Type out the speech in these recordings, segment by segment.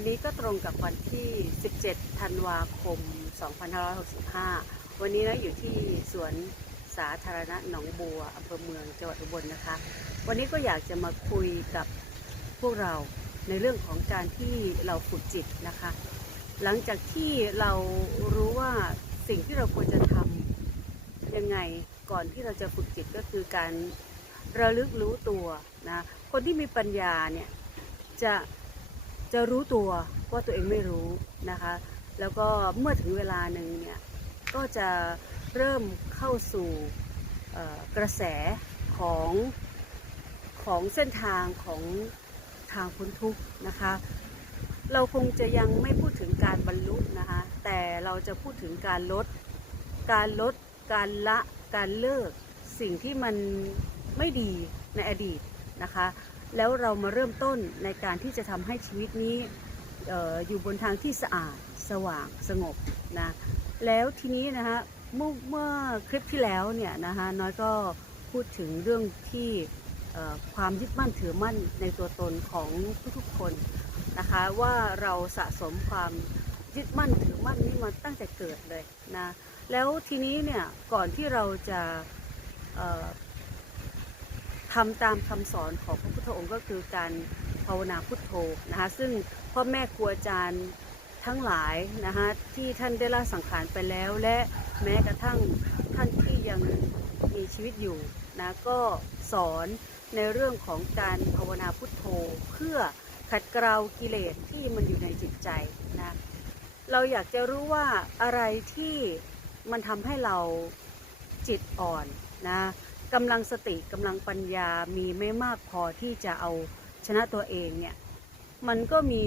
วันนี้ก็ตรงกับวันที่ 17 ธันวาคม 2565 วันนี้นะอยู่ที่สวนสาธารณะหนองบัวอำเภอเมืองจังหวัดอุบลนะคะ วันนี้ก็อยากจะมาคุยกับพวกเราในเรื่องของการที่เราฝึกจิตนะคะ หลังจากที่เรารู้ว่าสิ่งที่เราควรจะทำยังไงก่อนที่เราจะฝึกจิตก็คือการระลึกรู้ตัวนะ คนที่มีปัญญาเนี่ยจะ จะรู้ตัวว่าตัวเองไม่รู้นะคะ แล้วก็เมื่อถึงเวลาหนึ่งเนี่ยก็จะเริ่มเข้าสู่กระแสของของเส้นทางของทางพ้นทุกข์นะคะ เราคงจะยังไม่พูดถึงการบรรลุนะคะ แต่เราจะพูดถึงการลด การลด การละ การเลิก สิ่งที่มันไม่ดีในอดีตนะคะ แล้วเรามาเริ่มต้นในการที่จะทำให้ชีวิตนี้อออยู่บนทางที่สะอาดสว่างสงบนะแล้วทีนี้นะคะเมื่อเมื่อคลิปที่แล้วเนี่ยนะคะน้อยก็พูดถึงเรื่องที่ความยึดมั่นถือมั่นในตัวตนของทุกๆคนนะคะว่าเราสะสมความยึดมั่นถือมั่นนี่มาตั้งแต่เกิดเลยนะแล้วทีนี้เนี่ยก่อนที่เราจะ ทำตามคำสอนของพระพุทธองค์ก็คือการภาวนาพุทโธนะคะซึ่งพ่อแม่ครูอาจารย์ทั้งหลายนะคะที่ท่านได้ละสังขารไปแล้ว และแม้กระทั่งท่านที่ยังมีชีวิตอยู่นะก็สอนในเรื่องของการภาวนาพุทโธ เพื่อขัดเกลากิเลสที่มันอยู่ในจิตใจนะเราอยากจะรู้ว่าอะไรที่มันทำให้เราจิตอ่อนนะ กำลังสติกำลังปัญญามีไม่มากพอที่จะเอาชนะตัวเองเนี่ยมันก็มี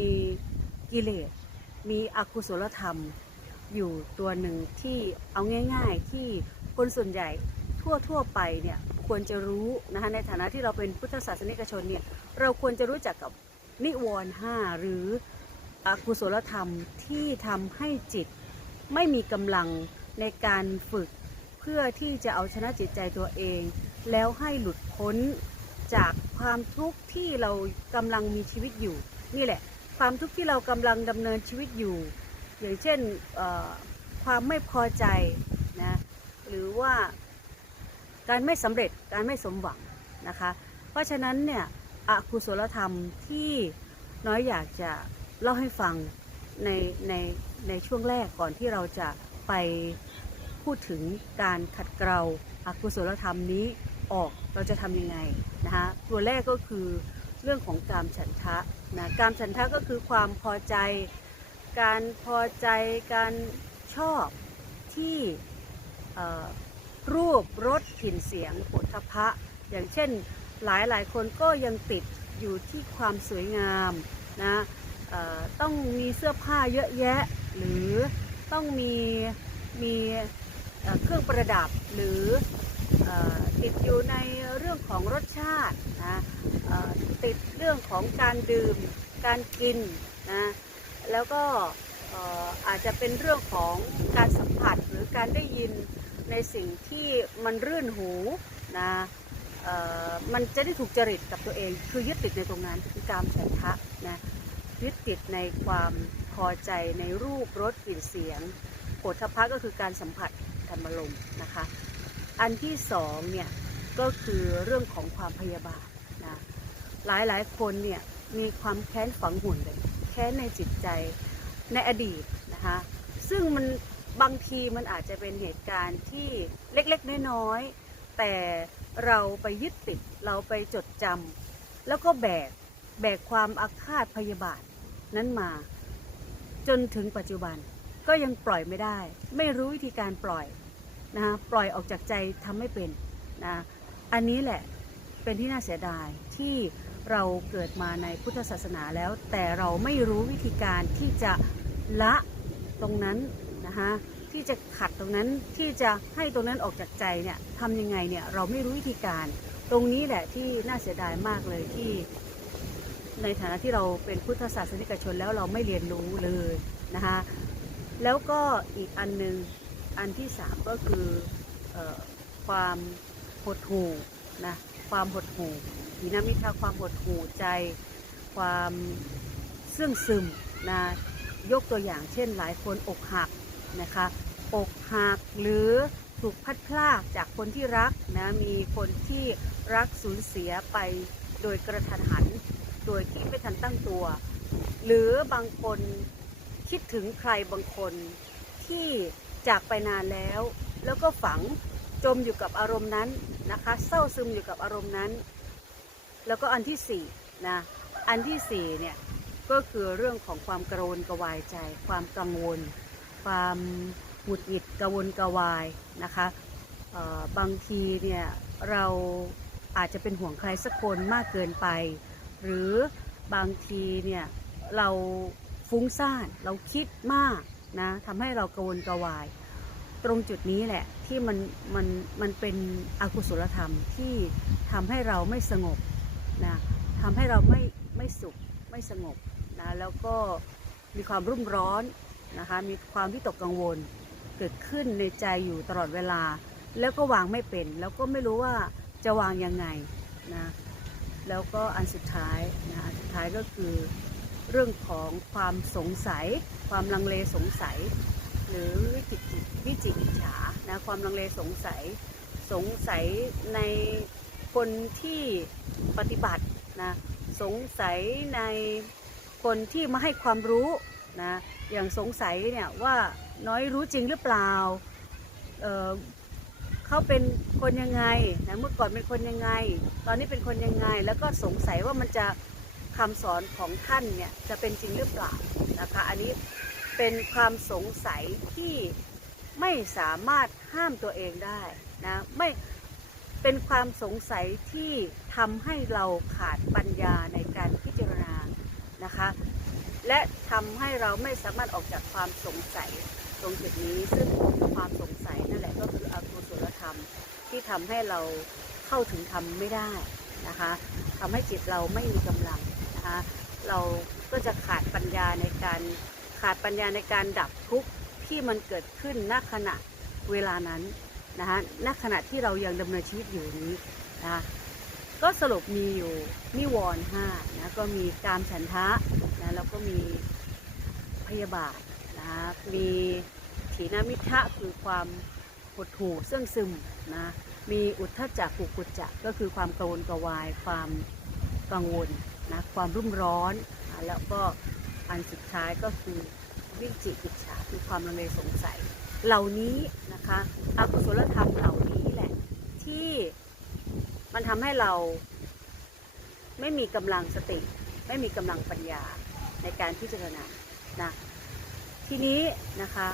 กิเลสมีอกุศลธรรม อยู่ตัวหนึ่งที่เอาง่าย ๆที่คนส่วนใหญ่ทั่วทั่วๆไปเนี่ยควรจะรู้นะคะในฐานะที่เราเป็นพุทธศาสนิกชนเนี่ยเราควรจะรู้จักกับนิวรณ์ห้าหรืออกุศลธรรมที่ทำให้จิตไม่มีกำลังในการฝึก เพื่อที่จะเอาชนะจิตใจตัวเอง แล้วให้หลุดพ้นจากความทุกข์ที่เรากำลังมีชีวิตอยู่ นี่แหละ ความทุกข์ที่เรากำลังดำเนินชีวิตอยู่ อย่างเช่นความไม่พอใจนะหรือว่าการไม่สำเร็จการไม่สมหวังนะคะ เพราะฉะนั้นเนี่ยอกุศลธรรมที่น้อยอยากจะเล่าให้ฟังในในในช่วงแรกก่อนที่เราจะไป พูดถึงการขัดเกลาอากุศลธรรมนี้ออกเราจะทำยังไงนะคะตัวแรกก็คือเรื่องของการฉันทะนะการฉันทะก็คือความพอใจ การพอใจการชอบที่รูปรสกลิ่นเสียงผลทพะอย่างเช่นหลายหลายคนก็ยังติดอยู่ที่ความสวยงามนะต้องมีเสื้อผ้าเยอะแยะ หรือต้องมีมี เครื่องประดับหรืออติดอยู่ในเรื่องของรสชาตินะติดเรื่องของการดื่มการกินนะแล้วก็อาจจะเป็นเรื่องของการสัมผัสหรือการได้ยินในสิ่งที่มันรื่นหูนะมันจะได้ถูกจริตกับตัวเอง คือยึดติดในตรงนั้นคือการฉันทะนะยึดติดในความพอใจในรูปรสกลิ่นเสียงโผฏฐัพพะก็คือการสัมผัส ธรรมลมนะคะ อันที่สองเนี่ยก็คือเรื่องของความพยาบาทนะหลายหลายคนเนี่ยมีความแค้นฝังหุ่นเลยแค้นในจิตใจในอดีตนะคะซึ่งมันบางทีมันอาจจะเป็นเหตุการณ์ที่เล็กๆน้อยๆแต่เราไปยึดติดเราไปจดจำแล้วก็แบกแบกความอาฆาตพยาบาทนั้นมา จนถึงปัจจุบันก็ยังปล่อยไม่ได้ ไม่รู้วิธีการปล่อย นะปล่อยออกจากใจทำไม่เป็นนะอันนี้แหละเป็นที่น่าเสียดายที่เราเกิดมาในพุทธศาสนาแล้ว แต่เราไม่รู้วิธีการที่จะละตรงนั้นนะคะที่จะขัดตรงนั้นที่จะให้ตรงนั้นออกจากใจเนี่ยทำยังไงเนี่ยเราไม่รู้วิธีการ ตรงนี้แหละที่น่าเสียดายมากเลยที่ ในฐานะที่เราเป็นพุทธศาสนิกชนแล้วเราไม่เรียนรู้เลยนะคะแล้วก็อีกอันหนึ่ง อันที่สามก็คืออความหดหู่นะความหดหู่มีน้ำมิทาความหดหู่ใจ ความเสื่องซึมนะยกตัวอย่างเช่นหลายคนอกหักนะคะอกหักหรือถูกพัดพลากจากคนที่รักนะมีคนที่รักสูญเสียไปโดยกระทันหัน โดยที่ไม่ทันตั้งตัว หรือบางคนคิดถึงใครบางคนที่ จากไปนานแล้ว แล้วก็ฝังจมอยู่กับอารมณ์นั้นนะคะ เศร้าซึมอยู่กับอารมณ์นั้น แล้วก็อันที่สี่นะอันที่สี่เนี่ยก็คือเรื่องของความกระวนกระวายใจ ความกังวล ความหงุดหงิดกระวนกระวายนะคะบางทีเนี่ยเราอาจจะเป็นห่วงใครสักคนมากเกินไป หรือบางทีเนี่ยเราฟุ้งซ่านเราคิดมาก นะทำให้เรากระวนกระวาย ตรงจุดนี้แหละที่มันมันมันเป็นอกุศลธรรมที่ทำให้เราไม่สงบนะทำให้เราไม่ไม่สุขไม่สงบนะแล้วก็มีความรุ่มร้อนนะคะมีความวิตกกังวลเกิดขึ้นในใจอยู่ตลอดเวลา แล้วก็วางไม่เป็น แล้วก็ไม่รู้ว่าจะวางยังไงนะแล้วก็อันสุดท้ายนะอันสุดท้ายก็คือเรื่องของความสงสัย ความลังเลสงสัย หรือวิจิตรวิจิกิจฉานะความลังเลสงสัย สงสัยในคนที่ปฏิบัตินะสงสัยในคนที่มาให้ความรู้นะอย่างสงสัยเนี่ยว่าน้อยรู้จริงหรือเปล่าเเขาเป็นคนยังไงนะเมื่อก่อนเป็นคนยังไง ตอนนี้เป็นคนยังไง แล้วก็สงสัยว่ามันจะ คำสอนของท่านเนี่ยจะเป็นจริงหรือเปล่านะคะอันนี้เป็นความสงสัยที่ไม่สามารถห้ามตัวเองได้นะไม่เป็นความสงสัยที่ทำให้เราขาดปัญญาในการพิจารณานะคะ และทำให้เราไม่สามารถออกจากความสงสัยตรงจุดนี้ซึ่งความสงสัยนั่นแหละก็คืออกุศลธรรมที่ทำให้เราเข้าถึงธรรมไม่ได้นะคะทำให้จิตเราไม่มีกำลัง นะคะ เราก็จะขาดปัญญาในการขาดปัญญาในการดับทุกข์ที่มันเกิดขึ้นณขณะเวลานั้นนะคะณขณะที่เรายังดำเนินชีวิตอยู่นี้นะคะก็สรุปมีอยู่นิวรณ์ห้านะก็มีกามฉันทะนะแล้วก็มีพยาบาทนะมีถีนามิทะคือความหดหู่เสื่องซึมนะมีอุทธจักกุกุจจะก็คือความกังวลกวายความกังวล นะความรุ่มร้อนนะแล้วก็อันสุดท้ายก็คือวิจิกิจฉาคือความลังเลสงสัย เหล่านี้นะคะอกุศลธรรมเหล่านี้แหละ ที่มันทำให้เราไม่มีกำลังสติ ไม่มีกำลังปัญญาในการพิจารณานะทีนี้นะคะ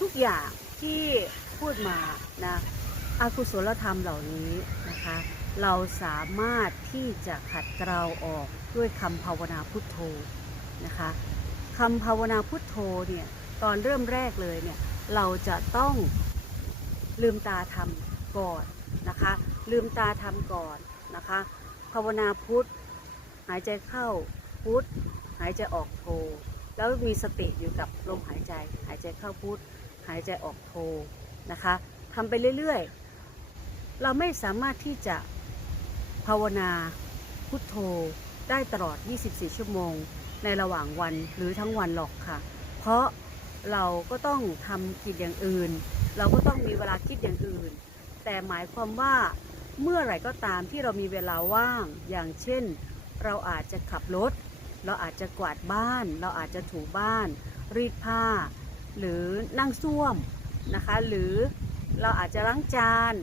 ทุกอย่างที่พูดมานะอกุศลธรรมเหล่านี้นะคะ เราสามารถที่จะขัดเกลาออกด้วยคำภาวนาพุทโธนะคะคำภาวนาพุทโธเนี่ยตอนเริ่มแรกเลยเนี่ยเราจะต้องลืมตาทำก่อนนะคะลืมตาทำก่อนนะคะภาวนาพุทหายใจเข้าพุทหายใจออกโธแล้วมีสติอยู่กับลมหายใจ หายใจเข้าพุทหายใจออกโธนะคะทำไปเรื่อยๆ เราไม่สามารถที่จะ ภาวนา พุทโธ ได้ตลอด 24 ชั่วโมง ในระหว่างวันหรือทั้งวันหรอกค่ะ เพราะเราก็ต้องทำกิจอย่างอื่น เราก็ต้องมีเวลาคิดอย่างอื่น แต่หมายความว่าเมื่อไหร่ก็ตามที่เรามีเวลาว่าง อย่างเช่น เราอาจจะขับรถ เราอาจจะกวาดบ้าน เราอาจจะถูบ้าน รีดผ้า หรือนั่งซ่วมนะคะ หรือเราอาจจะล้างจาน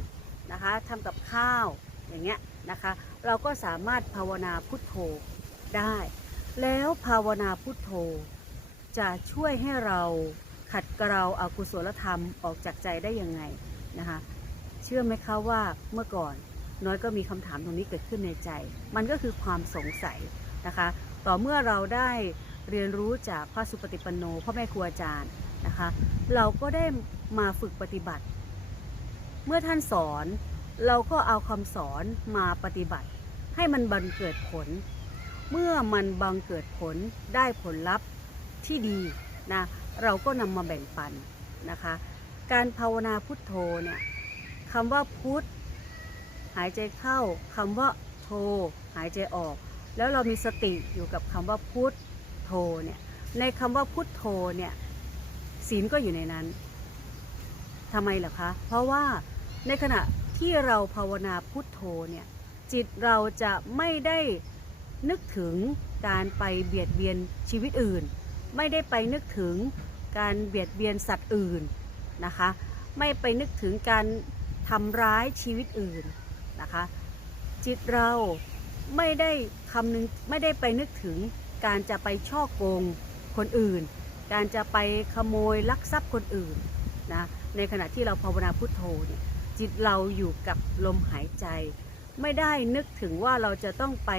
นะคะทำกับข้าวอย่างเงี้ย นะคะ เราก็สามารถภาวนาพุทโธได้ แล้วภาวนาพุทโธ จะช่วยให้เราขัดเกลาอากุศลธรรมออกจากใจได้ยังไงนะคะ เชื่อไหมคะว่าเมื่อก่อนน้อยก็มีคำถามตรงนี้เกิดขึ้นในใจ มันก็คือความสงสัยนะคะ ต่อเมื่อเราได้เรียนรู้จากพระสุปฏิปันโนพ่อแม่ครูอาจารย์นะคะ เราก็ได้มาฝึกปฏิบัติ เมื่อท่านสอน เราก็เอาคำสอนมาปฏิบัติ ให้มันบังเกิดผล เมื่อมันบังเกิดผลได้ผลลัพธ์ที่ดีนะเราก็นำมาแบ่งปันนะคะ การภาวนาพุทโธเนี่ยคำว่าพุทหายใจเข้าคำว่าโธหายใจออก แล้วเรามีสติอยู่กับคำว่าพุทโธเนี่ยในคำว่าพุทโธเนี่ยศีลก็อยู่ในนั้นทำไมเหรอคะ เพราะว่าในขณะ ที่เราภาวนาพุทโธเนี่ยจิตเราจะไม่ได้นึกถึงการไปเบียดเบียนชีวิตอื่น ไม่ได้ไปนึกถึงการเบียดเบียนสัตว์อื่นนะคะ ไม่ไปนึกถึงการทำร้ายชีวิตอื่นนะคะ จิตเราไม่ได้คำนึงไม่ได้ไปนึกถึงการจะไปช่อโกงคนอื่น การจะไปขโมยลักทรัพย์คนอื่นนะในขณะที่เราภาวนาพุทโธเนี่ย จิตเราอยู่กับลมหายใจ ไม่ได้นึกถึงว่าเราจะต้องไป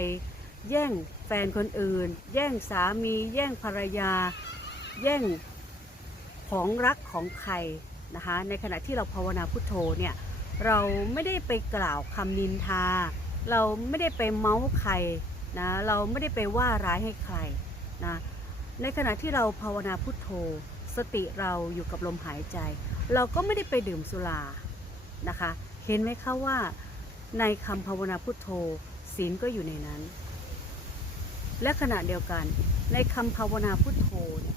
แย่งแฟนคนอื่น แย่งสามี แย่งภรรยา แย่งของรักของใครนะคะในขณะที่เราภาวนาพุทโธเนี่ยเราไม่ได้ไปกล่าวคำนินทา เราไม่ได้ไปเมาส์ใครนะเราไม่ได้ไปว่าร้ายให้ใครนะในขณะที่เราภาวนาพุทโธ สติเราอยู่กับลมหายใจ เราก็ไม่ได้ไปดื่มสุรา นะคะ เห็นไหมคะว่าในคำภาวนาพุทโธ ศีลก็อยู่ในนั้น และขณะเดียวกันในคำภาวนาพุทโธเนี่ย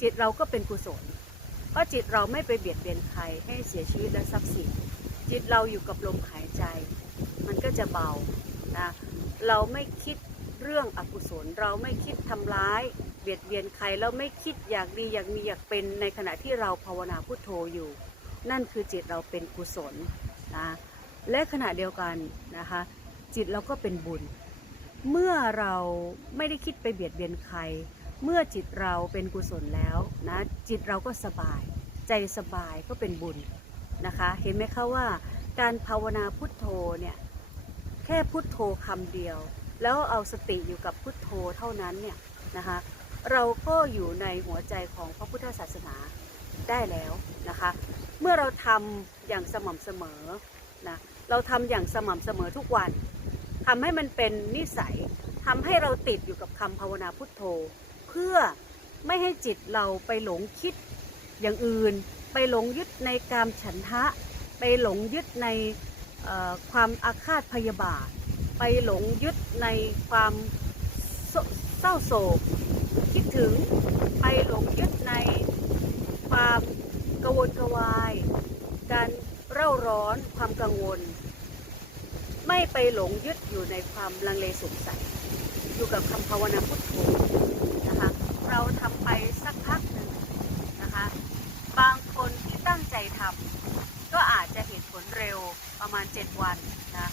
จิตเราก็เป็นกุศล เพราะจิตเราไม่ไปเบียดเบียนใครให้เสียชีวิตและทรัพย์สิน จิตเราอยู่กับลมหายใจ มันก็จะเบานะเราไม่คิดเรื่องอกุศล เราไม่คิดทำร้าย เบียดเบียนใครเราไม่คิดอยากดีอยากมีอยากเป็นในขณะที่เราภาวนาพุทโธอยู่ นั่นคือจิตเราเป็นกุศลนะและขณะเดียวกันนะคะจิตเราก็เป็นบุญ เมื่อเราไม่ได้คิดไปเบียดเบียนใคร เมื่อจิตเราเป็นกุศลแล้วนะจิตเราก็สบาย ใจสบายก็เป็นบุญนะคะเห็นไหมคะว่าการภาวนาพุทโธเนี่ยแค่พุทโธคำเดียว แล้วเอาสติอยู่กับพุทโธเท่านั้นเนี่ยนะคะเราก็อยู่ในหัวใจของพระพุทธศาสนาได้แล้วนะคะ เมื่อเราทำอย่างสม่ำเสมอนะเราทำอย่างสม่ำเสมอทุกวันทำให้มันเป็นนิสัยทำให้เราติดอยู่กับคำภาวนาพุทโธ เพื่อไม่ให้จิตเราไปหลงคิดอย่างอื่น ไปหลงยึดในกามฉันทะ ไปหลงยึดในความอาฆาตพยาบาท ไปหลงยึดในความเศร้าโศกคิดถึง ไปหลงยึดในความ กระวนกระวาย การเร่าร้อนความกังวล ไม่ไปหลงยึดอยู่ในความลังเลสงสัยอยู่กับคำภาวนาพุทโธนะคะ เราทำไปสักพักหนึ่งนะคะ บางคนที่ตั้งใจทำก็อาจจะเห็นผลเร็วประมาณ 7 วันนะ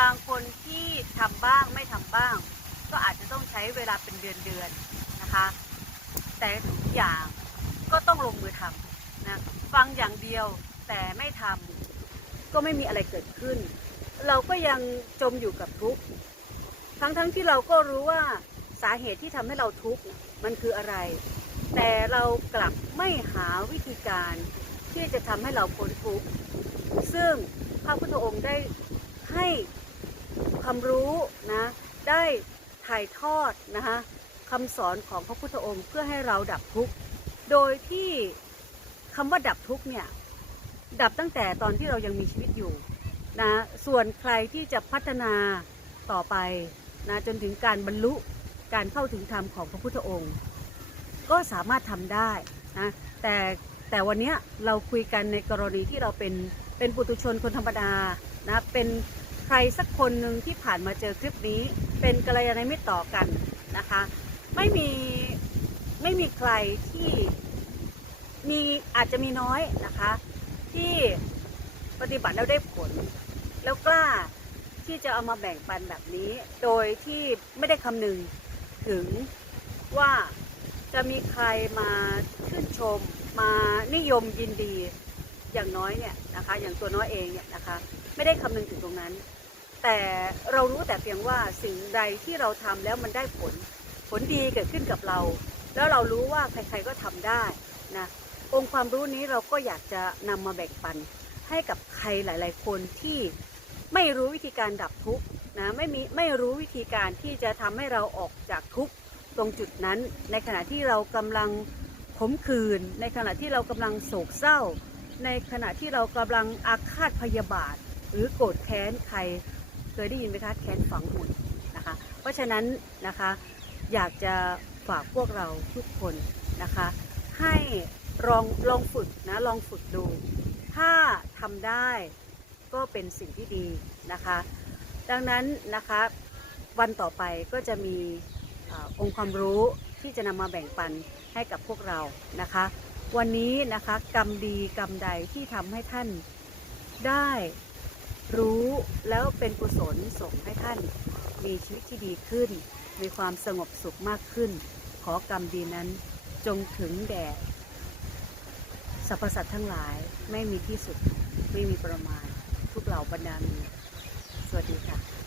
บางคนที่ทำบ้างไม่ทำบ้าง ก็อาจจะต้องใช้เวลาเป็นเดือนๆนะคะ แต่ทุกอย่างก็ต้องลงมือทำนะ ฟังอย่างเดียวแต่ไม่ทำก็ ไม่มีอะไรเกิดขึ้น เราก็ยังจมอยู่กับทุกข์ทั้งๆที่เราก็รู้ว่าสาเหตุที่ทำให้เราทุกข์มันคืออะไร แต่เรากลับไม่หาวิธีการที่จะทำให้เราพ้นทุกข์ซึ่งพระพุทธองค์ได้ให้ความรู้นะได้ถ่ายทอดนะคะคำสอนของพระพุทธองค์เพื่อให้เราดับทุกข์ โดยที่คำว่าดับทุกข์เนี่ย ดับตั้งแต่ตอนที่เรายังมีชีวิตอยู่นะส่วนใครที่จะพัฒนาต่อไปนะจนถึงการบรรลุการเข้าถึงธรรมของพระพุทธองค์ ก็สามารถทำได้นะแต่แต่วันนี้เราคุยกันในกรณีที่เราเป็นเป็นปุถุชนคนธรรมดานะเป็นใครสักคนหนึ่งที่ผ่านมาเจอคลิปนี้ เป็นกัลยาณมิตรต่อกันนะคะไม่มีไม่มีใครที่มีอาจจะมีน้อยนะคะ ที่ปฏิบัติแล้วได้ผล แล้วกล้าที่จะเอามาแบ่งปันแบบนี้ โดยที่ไม่ได้คำนึงถึงว่าจะมีใครมาชื่นชมมานิยมยินดีอย่างน้อยเนี่ยนะคะ อย่างตัวน้อยเองเนี่ยนะคะ ไม่ได้คำนึงถึงตรงนั้น แต่เรารู้แต่เพียงว่าสิ่งใดที่เราทำแล้วมันได้ผล ผลดีเกิดขึ้นกับเรา แล้วเรารู้ว่าใครๆก็ทำได้นะ องค์ความรู้นี้เราก็อยากจะนำมาแบ่งปันให้กับใครหลาย ๆ คนที่ไม่รู้วิธีการดับทุกข์นะไม่มีไม่รู้วิธีการที่จะทำให้เราออกจากทุกข์ตรงจุดนั้น ในขณะที่เรากำลังขมขื่นในขณะที่เรากำลังโศกเศร้า ในขณะที่เรากำลังอาฆาตพยาบาท หรือโกรธแค้นใครเคยได้ยินไหมคะแค้นฝังหุ่นนะคะ เพราะราะฉะนั้นนะคะอยากจะฝากพวกเราทุกคนนะคะ ให้ ลองลองฝึกนะลองฝึกดู ถ้าทำได้ก็เป็นสิ่งที่ดีนะคะ ดังนั้นนะคะวันต่อไปก็จะมีอองค์ความรู้ที่จะนำมาแบ่งปันให้กับพวกเรานะคะ วันนี้นะคะกรรมดีกรรมใดที่ทำให้ท่านได้รู้แล้วเป็นกุศลส่งให้ท่านมีชีวิตที่ดีขึ้น มีความสงบสุขมากขึ้น ขอกรรมดีนั้นจงถึงแด่ สรรพสัตว์ทั้งหลายไม่มีที่สุด ไม่มีประมาณ ทุกเหล่าบรรดามีสวัสดีค่ะ